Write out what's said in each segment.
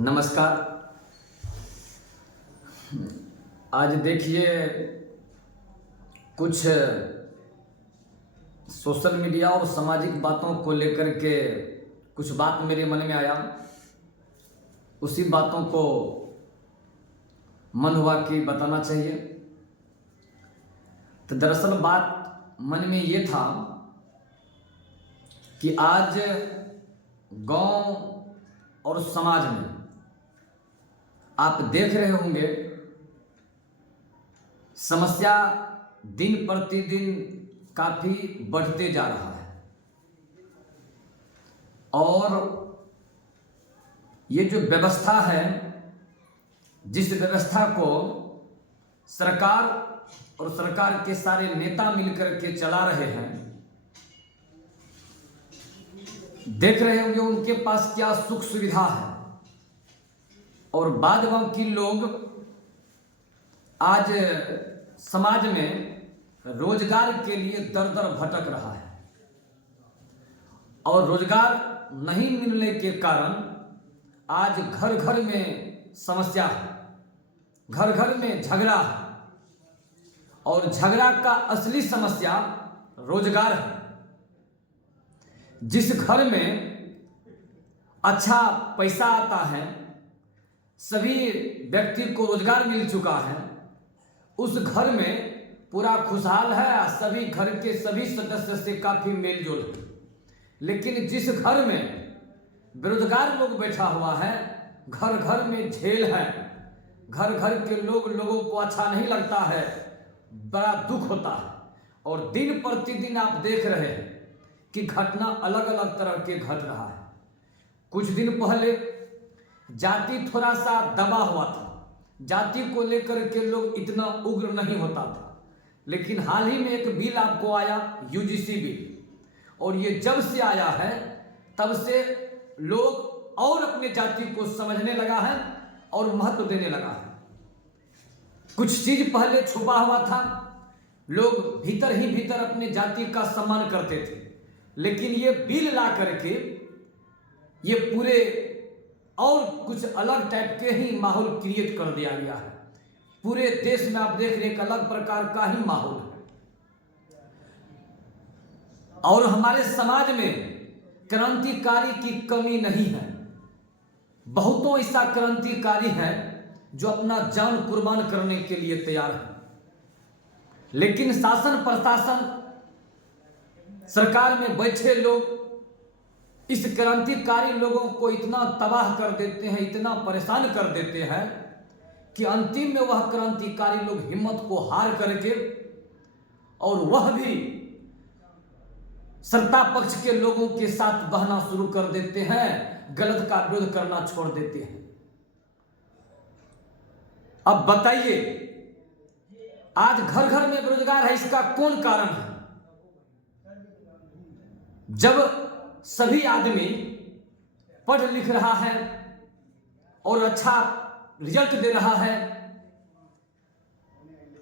नमस्कार। आज देखिए कुछ सोशल मीडिया और सामाजिक बातों को लेकर के कुछ बात मेरे मन में आया, उसी बातों को मन हुआ कि बताना चाहिए। तो दरअसल बात मन में ये था कि आज गांव और समाज में आप देख रहे होंगे समस्या दिन प्रतिदिन काफी बढ़ते जा रहा है और ये जो व्यवस्था है, जिस व्यवस्था को सरकार और सरकार के सारे नेता मिलकर के चला रहे हैं, देख रहे होंगे उनके पास क्या सुख सुविधा है और बाद बाकी लोग आज समाज में रोजगार के लिए दर दर भटक रहा है और रोजगार नहीं मिलने के कारण आज घर घर में समस्या है, घर घर में झगड़ा है और झगड़ा का असली समस्या रोजगार है। जिस घर में अच्छा पैसा आता है, सभी व्यक्ति को रोजगार मिल चुका है, उस घर में पूरा खुशहाल है, सभी घर के सभी सदस्य से काफी मेल जोल है। लेकिन जिस घर में बेरोजगार लोग बैठा हुआ है, घर घर में झेल है, घर घर के लोगों को अच्छा नहीं लगता है, बड़ा दुख होता है और दिन प्रतिदिन आप देख रहे हैं कि घटना अलग अलग तरह के घट रहा है। कुछ दिन पहले जाति थोड़ा सा दबा हुआ था, जाति को लेकर के लोग इतना उग्र नहीं होता था, लेकिन हाल ही में एक बिल आपको आया, यूजीसी बिल, और ये जब से आया है तब से लोग और अपने जाति को समझने लगा है और महत्व देने लगा है। कुछ चीज पहले छुपा हुआ था, लोग भीतर ही भीतर अपने जाति का सम्मान करते थे, लेकिन ये बिल ला करके ये पूरे और कुछ अलग टाइप के ही माहौल क्रिएट कर दिया गया है। पूरे देश में आप देख रहे हैं एक अलग प्रकार का ही माहौल है और हमारे समाज में क्रांतिकारी की कमी नहीं है। बहुतों ऐसा क्रांतिकारी है जो अपना जान कुर्बान करने के लिए तैयार है, लेकिन शासन प्रशासन सरकार में बैठे लोग इस क्रांतिकारी लोगों को इतना तबाह कर देते हैं, इतना परेशान कर देते हैं कि अंतिम में वह क्रांतिकारी लोग हिम्मत को हार करके और वह भी सत्ता पक्ष के लोगों के साथ बहना शुरू कर देते हैं, गलत का विरोध करना छोड़ देते हैं। अब बताइए, आज घर घर में बेरोजगार है, इसका कौन कारण है? जब सभी आदमी पढ़ लिख रहा है और अच्छा रिजल्ट दे रहा है,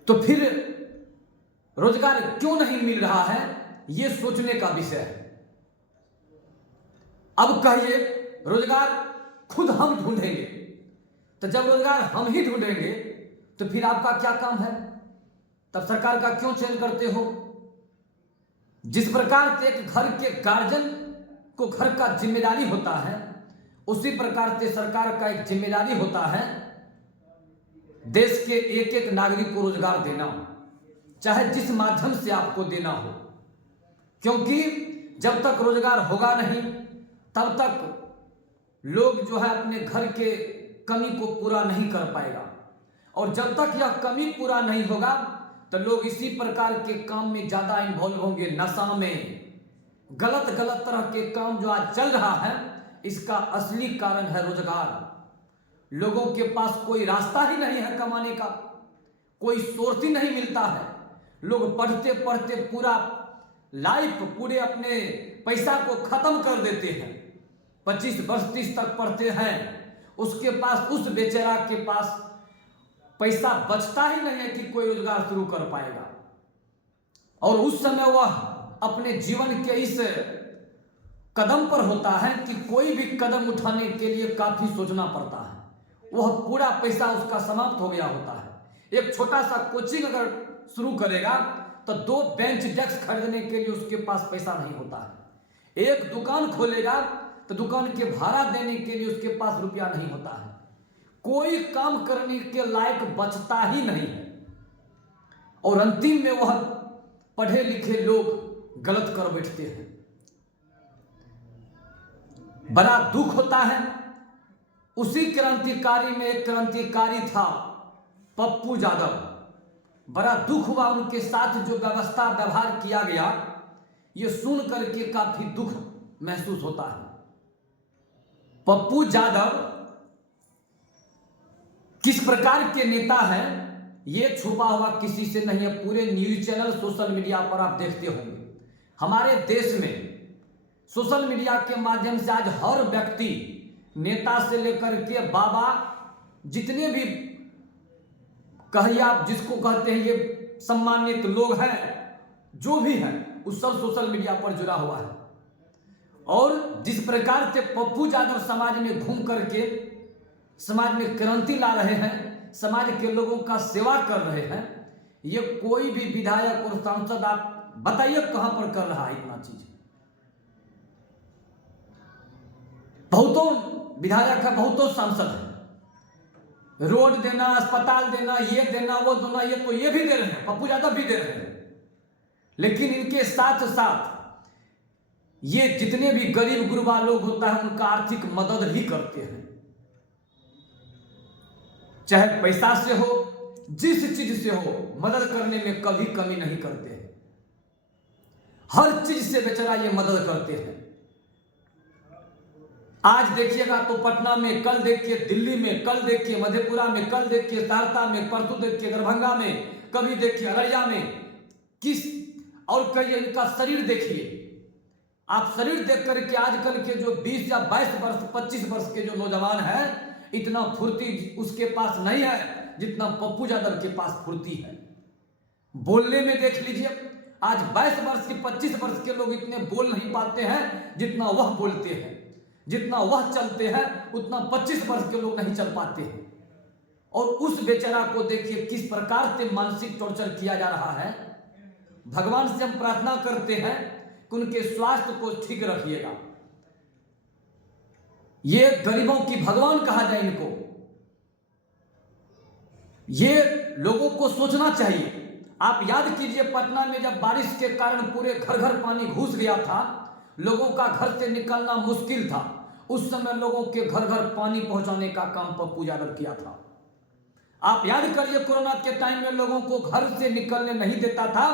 तो फिर रोजगार क्यों नहीं मिल रहा है, यह सोचने का विषय है। अब कहिए रोजगार खुद हम ढूंढेंगे, तो जब रोजगार हम ही ढूंढेंगे तो फिर आपका क्या काम है? तब सरकार का क्यों चयन करते हो? जिस प्रकार से एक घर के गार्जियन को घर का जिम्मेदारी होता है, उसी प्रकार से सरकार का एक जिम्मेदारी होता है देश के एक एक नागरिक को रोजगार देना, चाहे जिस माध्यम से आपको देना हो, क्योंकि जब तक रोजगार होगा नहीं तब तक लोग जो है अपने घर के कमी को पूरा नहीं कर पाएगा और जब तक यह कमी पूरा नहीं होगा तो लोग इसी प्रकार के काम में ज्यादा इन्वॉल्व होंगे, नशा में, गलत तरह के काम जो आज चल रहा है, इसका असली कारण है रोजगार। लोगों के पास कोई रास्ता ही नहीं है कमाने का, कोई सोर्स ही नहीं मिलता है। लोग पढ़ते पढ़ते पूरा लाइफ, पूरे अपने पैसा को खत्म कर देते हैं। 25 वर्ष 30 तक पढ़ते हैं, उसके पास, उस बेचारा के पास पैसा बचता ही नहीं है कि कोई रोजगार शुरू कर पाएगा और उस समय वह अपने जीवन के इस कदम पर होता है कि कोई भी कदम उठाने के लिए काफी सोचना पड़ता है। वह पूरा पैसा उसका समाप्त हो गया होता है। एक छोटा सा कोचिंग अगर शुरू करेगा तो 2 बेंच डेस्क खरीदने के लिए उसके पास पैसा नहीं होता है। एक दुकान खोलेगा तो दुकान के भाड़ा देने के लिए उसके पास रुपया नहीं होता है। कोई काम करने के लायक बचता ही नहीं है और अंतिम में वह पढ़े लिखे लोग गलत कर बैठते हैं। बड़ा दुख होता है। उसी क्रांतिकारी में एक क्रांतिकारी था पप्पू यादव। बड़ा दुख हुआ उनके साथ जो व्यवस्था व्यवहार किया गया, ये सुन करके काफी दुख महसूस होता है। पप्पू यादव किस प्रकार के नेता हैं ये छुपा हुआ किसी से नहीं है। पूरे न्यूज चैनल सोशल मीडिया पर आप देखते होंगे। हमारे देश में सोशल मीडिया के माध्यम से आज हर व्यक्ति, नेता से लेकर के बाबा, जितने भी कहिए आप जिसको कहते हैं ये सम्मानित लोग हैं, जो भी हैं, उस सब सोशल मीडिया पर जुड़ा हुआ है। और जिस प्रकार से पप्पू यादव समाज में घूम करके समाज में क्रांति ला रहे हैं, समाज के लोगों का सेवा कर रहे हैं, ये कोई भी विधायक और सांसद आप बताइए कहां पर कर रहा है इतना चीज। बहुतों विधायक है, बहुतों सांसद है। रोड देना, अस्पताल देना, ये देना, वो देना, ये तो ये भी दे रहे हैं, पप्पू यादव भी दे रहे हैं। लेकिन इनके साथ साथ ये जितने भी गरीब गुरबा लोग होता है उनका आर्थिक मदद भी करते हैं। चाहे पैसा से हो, जिस चीज से हो, मदद करने में कभी कमी नहीं करते हैं। हर चीज से बेचारा ये मदद करते हैं। आज देखिएगा तो पटना में, कल देखिए दिल्ली में, कल देखिए मधेपुरा में, कल देखिए सहरसा में, परसों देखिए दरभंगा में, कभी देखिए अररिया में, किस और कई इनका शरीर देखिए। आप शरीर देख करके आजकल के जो 20 या 22 वर्ष 25 वर्ष के जो नौजवान हैं, इतना फुर्ती उसके पास नहीं है जितना पप्पू यादव के पास फुर्ती है। बोलने में देख लीजिए, आज 22 वर्ष के 25 वर्ष के लोग इतने बोल नहीं पाते हैं जितना वह बोलते हैं। जितना वह चलते हैं उतना 25 वर्ष के लोग नहीं चल पाते हैं। और उस बेचारा को देखिए किस प्रकार से मानसिक टॉर्चर किया जा रहा है। भगवान से हम प्रार्थना करते हैं कि उनके स्वास्थ्य को ठीक रखिएगा। ये गरीबों की भगवान कहा जाए इनको। ये लोगों को सोचना चाहिए। आप याद कीजिए पटना में जब बारिश के कारण पूरे घर घर पानी घुस गया था, लोगों का घर से निकलना मुश्किल था, उस समय लोगों के घर घर पानी पहुंचाने का काम पप्पू यादव किया था। आप याद करिए कोरोना के टाइम में लोगों को घर से निकलने नहीं देता था।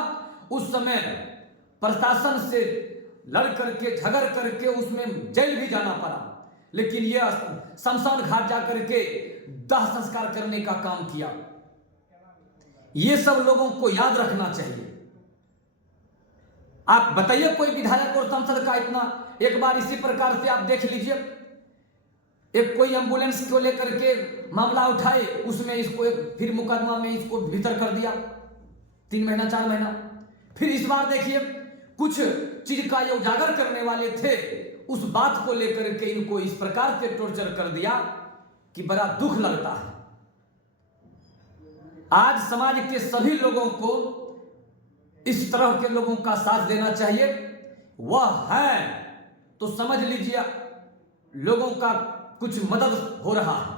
उस समय प्रशासन से लड़ करके, झगड़ करके उसमें जेल भी जाना पड़ा। लेकिन यह शमशान घाट जाकर के दाह संस्कार करने का काम किया। ये सब लोगों को याद रखना चाहिए। आप बताइए कोई विधायक और सांसद का इतना, एक बार इसी प्रकार से आप देख लीजिए, एक कोई एम्बुलेंस को लेकर के मामला उठाए, उसमें इसको एक फिर मुकदमा में इसको भीतर कर दिया 3 महीना 4 महीना। फिर इस बार देखिए कुछ चीज का ये उजागर करने वाले थे, उस बात को लेकर के इनको इस प्रकार से टॉर्चर कर दिया कि बड़ा दुख लगता है। आज समाज के सभी लोगों को इस तरह के लोगों का साथ देना चाहिए। वह है तो समझ लीजिए लोगों का कुछ मदद हो रहा है।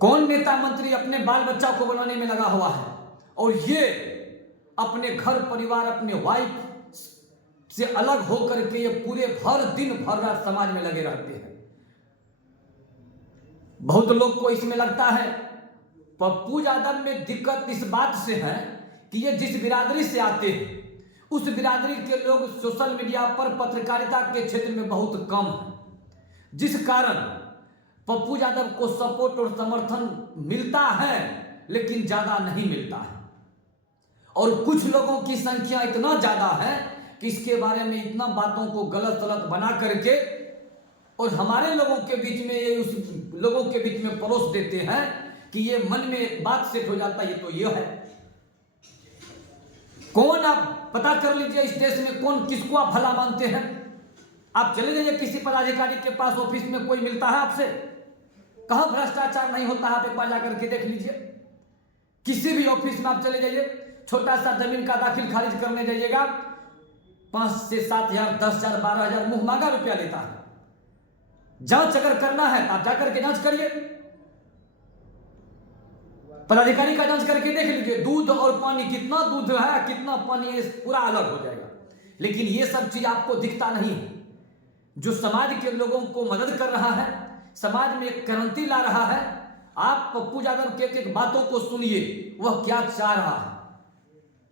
कौन नेता मंत्री अपने बाल बच्चा को बनाने में लगा हुआ है और ये अपने घर परिवार, अपने वाइफ से अलग होकर के ये पूरे भर दिन भर रात समाज में लगे रहते हैं। बहुत लोग को इसमें लगता है पप्पू यादव में दिक्कत इस बात से है कि ये जिस बिरादरी से आते हैं उस बिरादरी के लोग सोशल मीडिया पर पत्रकारिता के क्षेत्र में बहुत कम है, जिस कारण पप्पू यादव को सपोर्ट और समर्थन मिलता है लेकिन ज्यादा नहीं मिलता है। और कुछ लोगों की संख्या इतना ज्यादा है कि इसके बारे में इतना बातों को गलत सलत बना करके और हमारे लोगों के बीच में ये उस लोगों के बीच में परोस देते हैं कि ये मन में बात सेट हो जाता है, ये तो ये है। कौन आप पता कर लीजिए इस देश में कौन किसको आप भला मानते हैं। आप चले जाइए किसी पदाधिकारी के पास, ऑफिस में कोई मिलता है आपसे, कहां भ्रष्टाचार नहीं होता है, आप एक बार जाकर के देख लीजिए। किसी भी ऑफिस में आप चले जाइए, छोटा सा जमीन का दाखिल खारिज करने जाइएगा, 5 से 7 हजार, 10 हजार, 12 हजार मुंह मांगा रुपया लेता है। जांच अगर करना है आप जाकर के जांच करिए, पदाधिकारी का जांच करके देख लीजिए, दूध और पानी, कितना दूध है कितना पानी है, पूरा अलग हो जाएगा। लेकिन ये सब चीज आपको दिखता नहीं है। जो समाज के लोगों को मदद कर रहा है, समाज में एक क्रांति ला रहा है, आप पप्पू यादव के एक बातों को सुनिए, वह क्या चाह रहा है।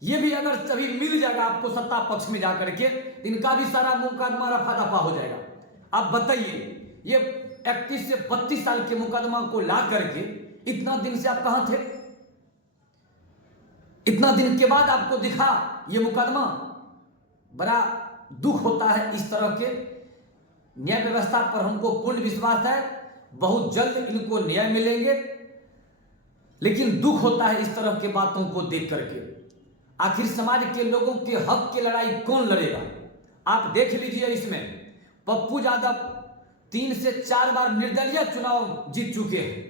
ये भी अगर सभी मिल जाएगा आपको सत्ता पक्ष में जाकर के, इनका भी सारा मुकदमा रफा दफा हो जाएगा। आप बताइए, ये 31 से 32 साल के मुकदमा को ला करके इतना दिन से आप कहां थे? इतना दिन के बाद आपको दिखा ये मुकदमा। बड़ा दुख होता है इस तरह के। न्याय व्यवस्था पर हमको पूर्ण विश्वास है, बहुत जल्द इनको न्याय मिलेंगे, लेकिन दुख होता है इस तरह के बातों को देख करके। आखिर समाज के लोगों के हक की लड़ाई कौन लड़ेगा? आप देख लीजिए, इसमें पप्पू यादव 3 से 4 बार निर्दलीय चुनाव जीत चुके हैं।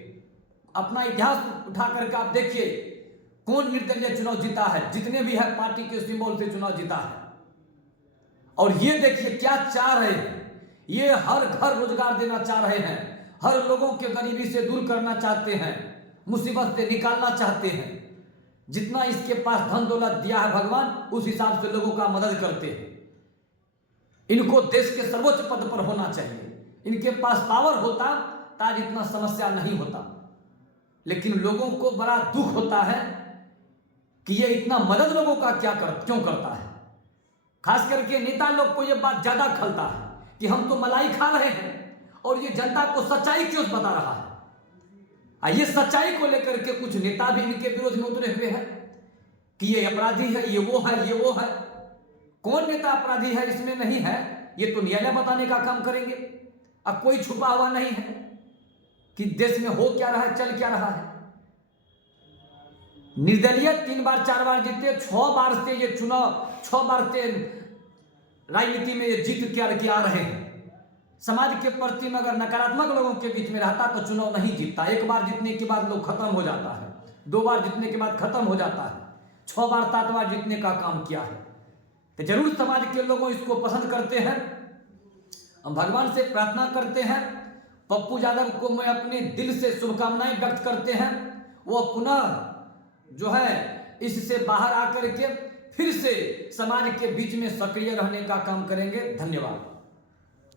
अपना इतिहास उठा करके आप देखिए, कौन निर्दलीय चुनाव जीता है, जितने भी है पार्टी के सिंबल से चुनाव जीता है। और ये देखिए क्या चाह रहे हैं, ये हर घर रोजगार देना चाह रहे हैं, हर लोगों के गरीबी से दूर करना चाहते हैं, मुसीबत से निकालना चाहते हैं। जितना इसके पास धन दौलत दिया है भगवान, उस हिसाब से लोगों का मदद करते हैं। इनको देश के सर्वोच्च पद पर होना चाहिए। इनके पास पावर होता तो आज इतना समस्या नहीं होता। लेकिन लोगों को बड़ा दुख होता है कि ये इतना मदद लोगों का क्यों करता है। खास करके नेता लोग को ये बात ज्यादा खलता है कि हम तो मलाई खा रहे हैं और ये जनता को सच्चाई क्यों बता रहा है। ये सच्चाई को लेकर के कुछ नेता भी इनके विरोध में उतरे हुए हैं कि ये अपराधी है, ये वो है, ये वो है। कौन नेता अपराधी है इसमें नहीं है, ये तो न्यायालय बताने का काम करेंगे। अब कोई छुपा हुआ नहीं है कि देश में हो क्या रहा है, चल क्या रहा है। निर्दलीय 3 बार 4 बार जीते, 6 बार से ये चुनाव, 6 बार से राजनीति में ये जीत के आ रहे हैं। समाज के प्रति में अगर नकारात्मक लोगों के बीच में रहता तो चुनाव नहीं जीतता। 1 बार जीतने के बाद लोग खत्म हो जाता है, 2 बार जीतने के बाद खत्म हो जाता है, 6 बार 7 बार जीतने का काम किया है। तो जरूर समाज के लोग इसको पसंद करते हैं। हम भगवान से प्रार्थना करते हैं, पप्पू यादव को मैं अपने दिल से शुभकामनाएं व्यक्त करते हैं। वो पुनः जो है इससे बाहर आकर के फिर से समाज के बीच में सक्रिय रहने का काम करेंगे। धन्यवाद।